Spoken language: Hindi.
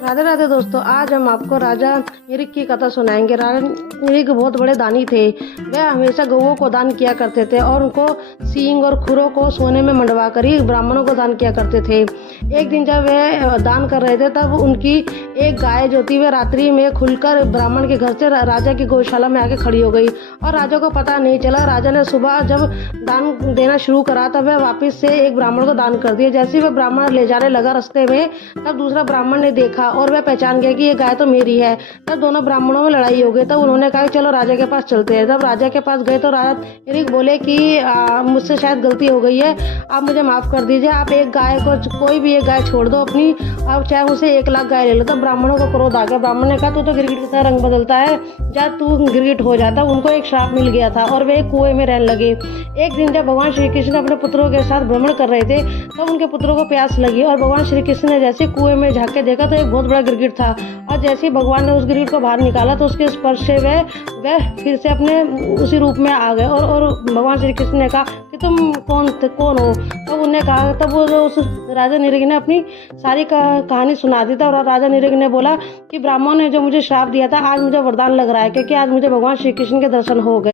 राधे राधे दोस्तों, आज हम आपको राजा निरिक की कथा सुनाएंगे। राजा निरिक बहुत बड़े दानी थे। वह हमेशा गौओं को दान किया करते थे और उनको सींग और खुरों को सोने में मंडवा कर ही ब्राह्मणों को दान किया करते थे। एक दिन जब वह दान कर रहे थे तब उनकी एक गाय जो थी वह रात्रि में खुलकर ब्राह्मण के घर से राजा की गौशाला में आके खड़ी हो गई और राजा को पता नहीं चला। राजा ने सुबह जब दान देना शुरू करा तब वह वापस से एक ब्राह्मण को दान कर दिया। जैसे ही वह ब्राह्मण ले जाने लगा रास्ते में, तब दूसरा ब्राह्मण ने देखा और वह पहचान गया कि ये गाय तो मेरी है। तब दोनों ब्राह्मणों में लड़ाई हो गई। तब उन्होंने कहा चलो राजा के पास चलते हैं। जब राजा के पास गए तो राजा निरिक बोले कि मुझसे शायद गलती हो गई है, आप मुझे माफ कर दीजिए। आप एक गाय को, कोई भी एक गाय छोड़ दो अपनी, आप चाहे उसे 1 लाख गाय ले लो। तब ब्राह्मणों को क्रोध आ गया। ब्राह्मण ने कहा तू तो गिरगिट की तरह रंग बदलता है, जा तू गिरगिट हो जाता। उनको एक श्राप मिल गया था और वे एक कुएं में रहने लगे। एक दिन जब भगवान श्री कृष्ण अपने पुत्रों के साथ भ्रमण कर रहे थे तब उनके पुत्रों को प्यास लगी और भगवान श्री कृष्ण ने जैसे कुएं में झांक के देखा तो एक बहुत बड़ा गिरगिट था। और जैसे ही भगवान ने उस गिरगिट को बाहर निकाला तो उसके स्पर्श से वह फिर से अपने उसी रूप में आ गए। और भगवान श्री कृष्ण ने कहा कि तुम कौन हो। तब उन्हें कहा, तब वो उस राजा निरिक ने अपनी सारी कहानी सुना दी था। और राजा निरिक ने बोला कि ब्राह्मण ने जो मुझे श्राप दिया था आज मुझे वरदान लग रहा है, क्योंकि आज मुझे भगवान श्री कृष्ण के दर्शन हो गए।